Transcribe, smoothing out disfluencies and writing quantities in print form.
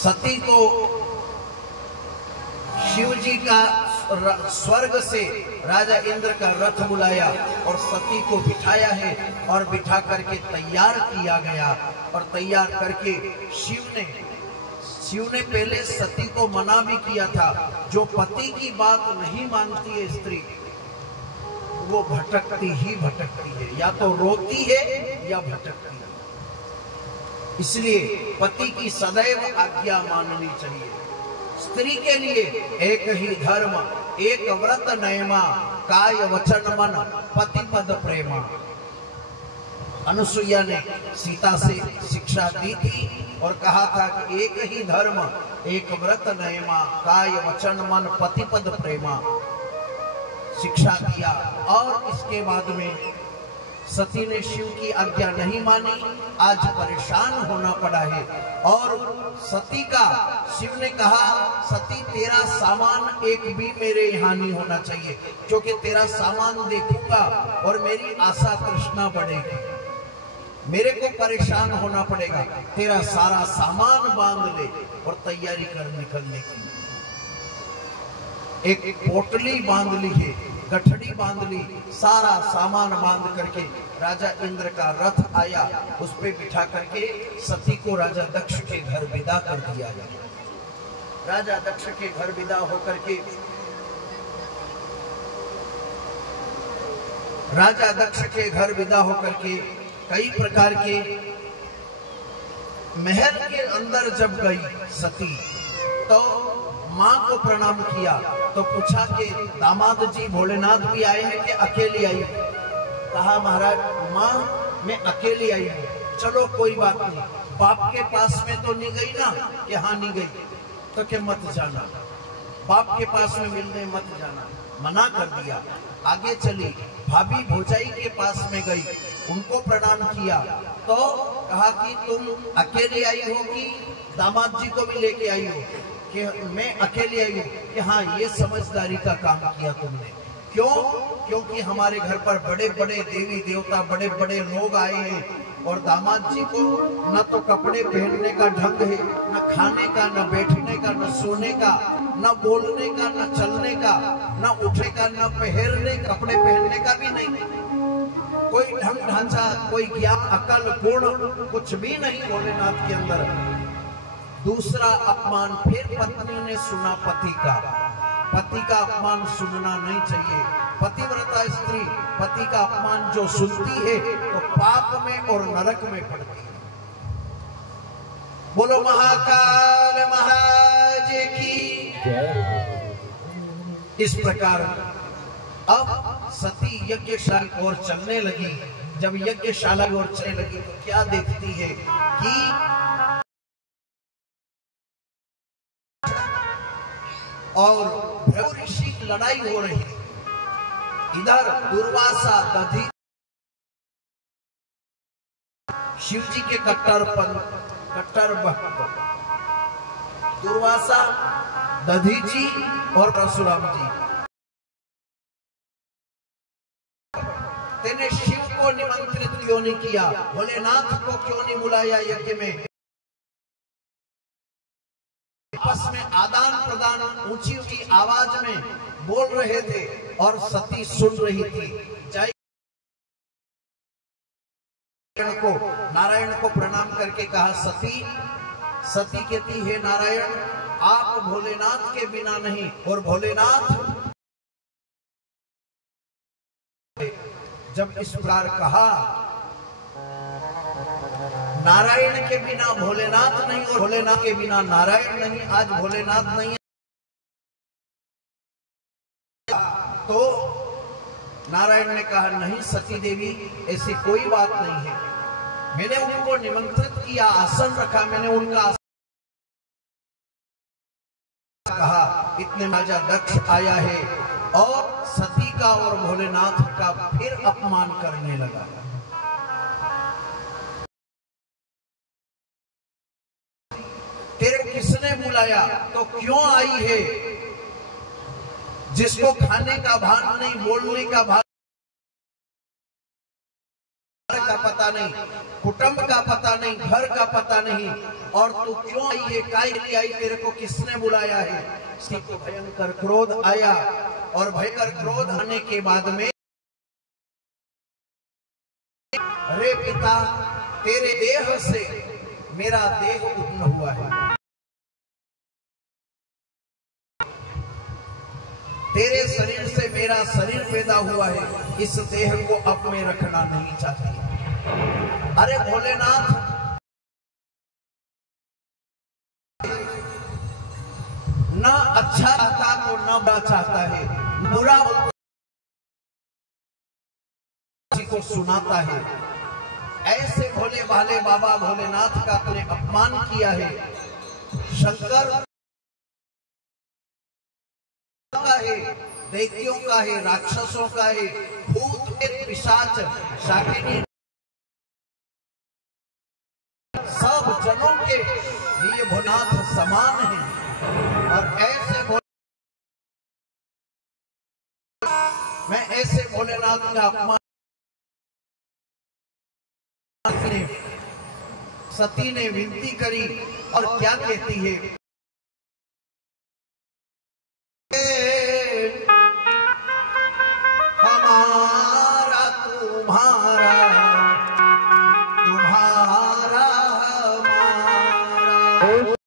सती को शिव जी का स्वर्ग से राजा इंद्र का रथ बुलाया और सती को बिठाया है और बिठा करके तैयार किया गया। और तैयार करके शिव ने पहले सती को मना भी किया था। जो पति की बात नहीं मानती है स्त्री, वो भटकती ही भटकती है, या तो रोती है या भटकती है। इसलिए पति की सदैव आज्ञा माननी चाहिए। स्त्री के लिए एक ही धर्म, एक व्रत नयमा, काय वचन मन पति पद प्रेमा। अनुसुईया ने सीता से शिक्षा दी थी और कहा था कि एक ही धर्म, एक व्रत नयमा, काय वचन मन पति पद प्रेमा शिक्षा दिया। और इसके बाद में सती ने शिव की आज्ञा नहीं मानी, आज परेशान होना पड़ा है। और सती का शिव ने कहा, सती तेरा सामान एक भी मेरे यहाँ नहीं होना चाहिए, क्योंकि तेरा सामान देखूंगा और मेरी आशा तृष्णा बढ़ेगी, मेरे को परेशान होना पड़ेगा। तेरा सारा सामान बांध ले और तैयारी कर निकलने की। एक पोटली बांध ली है, गठड़ी बांध ली, सारा सामान बांध करके राजा इंद्र का रथ आया, उस पे बिठा करके सती को राजा दक्ष के घर विदा कर दिया गया। राजा दक्ष के घर विदा होकर के राजा दक्ष के घर विदा होकर के कई प्रकार के महल के अंदर जब गई सती, तो माँ को प्रणाम किया। तो पूछा कि दामाद जी भोलेनाथ भी आए हैं कि अकेली आई? कहा महाराज माँ मैं अकेली आई हूँ। चलो कोई बात नहीं, बाप के पास में तो नहीं गई ना? कि हाँ नहीं गई। तो कि मत जाना, बाप के पास में मिलने मत जाना, मना कर दिया। आगे चली, भाभी भौजाई के पास में गई, उनको प्रणाम किया। तो कहा कि तुम अकेली आई हो कि दामाद जी को भी लेके आई हो? कि मैं अकेली आई हूँ। कि हाँ ये समझदारी का काम किया तुमने। क्यों? क्योंकि हमारे घर पर बड़े बड़े देवी देवता, बड़े बड़े लोग आए हैं और दामाद जी को न तो कपड़े पहनने का ढंग है, न खाने का, न बैठने का, न सोने का, न बोलने का, न चलने का, न उठे का, न पहनने, कपड़े पहनने का भी नहीं। कोई ढंग ढांचा, कोई ज्ञान, अकल, गुण कुछ भी नहीं भोलेनाथ के अंदर। दूसरा अपमान फिर पत्नी ने सुना पति का। पति का अपमान सुनना नहीं चाहिए। पतिव्रता स्त्री पति का अपमान जो सुनती है तो पाप में और नरक में पड़ती है। बोलो महाकाल महाराज की। इस प्रकार अब सती यज्ञशाला की ओर चलने लगी। जब यज्ञशाला की ओर चलने लगी तो क्या देखती है कि और भृगु ऋषि की लड़ाई हो रही है। इधर दुर्वासा दधी शिव जी के कट्टर भक्त दुर्वासा, दधीची और परशुराम जी तेने शिव को निमंत्रित क्यों नहीं किया? भोलेनाथ को क्यों नहीं बुलाया यज्ञ में? आपस में आदान प्रदान ऊंची ऊंची आवाज में बोल रहे थे और सती सुन रही थी। जय नारायण को प्रणाम करके कहा सती। सती कहती है नारायण आप भोलेनाथ के बिना नहीं। और भोलेनाथ जब इस प्रकार कहा, नारायण के बिना भोलेनाथ नहीं और भोलेनाथ के बिना नारायण नहीं, आज भोलेनाथ नहीं है तो नारायण ने कहा नहीं सती देवी ऐसी कोई बात नहीं है। मैंने उनको निमंत्रित किया, आसन रखा, मैंने उनका आसन कहा। इतने राजा दक्ष आया है और सती का और भोलेनाथ का फिर अपमान करने लगा। तेरे किसने बुलाया? तो क्यों आई है? जिसको खाने का भान नहीं, बोलने का भान का पता नहीं, कुटुंब का पता नहीं, घर का पता नहीं, और तू क्यों आई है, काहे लिए आई, तेरे को किसने बुलाया है। सबको भयंकर क्रोध आया, और भयंकर क्रोध आने के बाद में, अरे पिता, तेरे देह से मेरा देह उत्पन्न हुआ है, तेरे शरीर से मेरा शरीर पैदा हुआ है, इस देह को अब मैं रखना नहीं चाहती। अरे भोलेनाथ, ना अच्छा चाहता तो ना बुरा चाहता है, बुरा किसी को सुनाता है। ऐसे भोले भाले बाबा भोलेनाथ का तूने अपमान किया है। शंकर का है, दैत्यों का है, राक्षसों का है, भूत प्रेत पिशाच शाकिनी, सब जनों के लिए भोलेनाथ समान है। और ऐसे मैं ऐसे भोलेनाथ का अपमान, सती ने विनती करी, और क्या कहती है, हमारा तुम्हारा, तुम्हारा हमारा।